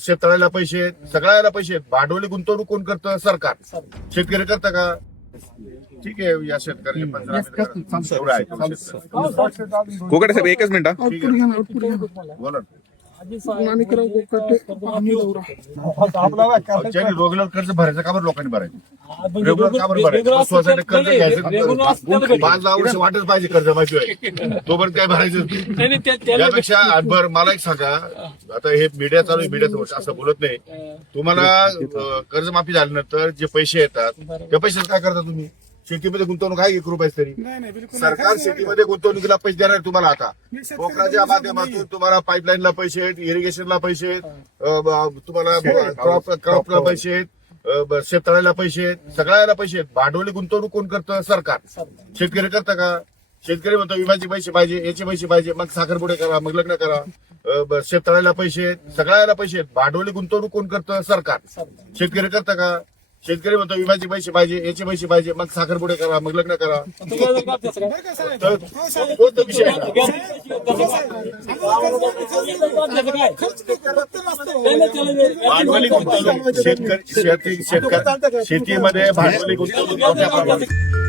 शेततळ्याला पैसे आहेत सगळ्याला पैसे आहेत. भांडवली गुंतवणूक कोण करतं? सरकार. शेतकरी करतं का? ठीक आहे या शेतकऱ्याचे पंधरा मिनिटं. करा. एवढं आहे. कोकडे साहेब एकच मिनिट. हा. ठीक आहे. बोला ना. रेग्युलर कर्ज भरायचं का बरं लोकांनी भरायचं? रेग्युलर का बरं भरायचं? स्वतःसाठी कर्ज घ्यायचं? पाच दहा वर्ष वाटच पाहिजे कर्ज माहिती तोपर्यंत काय भरायचं? त्यापेक्षा बर मला एक सांगा. आता हे मीडिया चालू आहे मीडिया असं बोलत नाही. तुम्हाला कर्जमाफी झाल्यानंतर जे पैसे येतात त्या पैशात काय करता तुम्ही? शेतीमध्ये गुंतवणूक आहे एक रुपये तरी. सरकार शेतीमध्ये गुंतवणुकीला पैसे देणार आहे तुम्हाला आता. पोखराच्या माध्यमातून तुम्हाला पाईपलाईनला पैसे आहेत इरिगेशनला पैसे आहेत अं, ब- तुम्हाला क्रॉप क्रॉपला पैसे आहेत अं, ब- शेततळ्याला पैसे आहेत सगळ्याला पैसे आहेत. भांडवली गुंतवणूक कोण करतं? सरकार. शेतकरी करतं का? शेतकरी म्हणतो विम्याचे पैसे पाहिजे याचे पैसे पाहिजे मग साखरपुडे करा मग लग्न करा. अं, ब- शेततळ्याला पैसे आहेत सगळ्याला पैसे आहेत. भांडवली गुंतवणूक कोण करतं? सरकार. शेतकरी करतं का? शेतकरी म्हणतो विम्याचे पैसे पाहिजे याचे पैसे पाहिजे मग साखरपुडे करा मग लग्न करा तर तोच विषय आहे भांडवली गुंतवणूक शेतकरी शेती शेतकरी शेतीमध्ये भांडवली गुंतवणूक मोठ्या प्रमाणात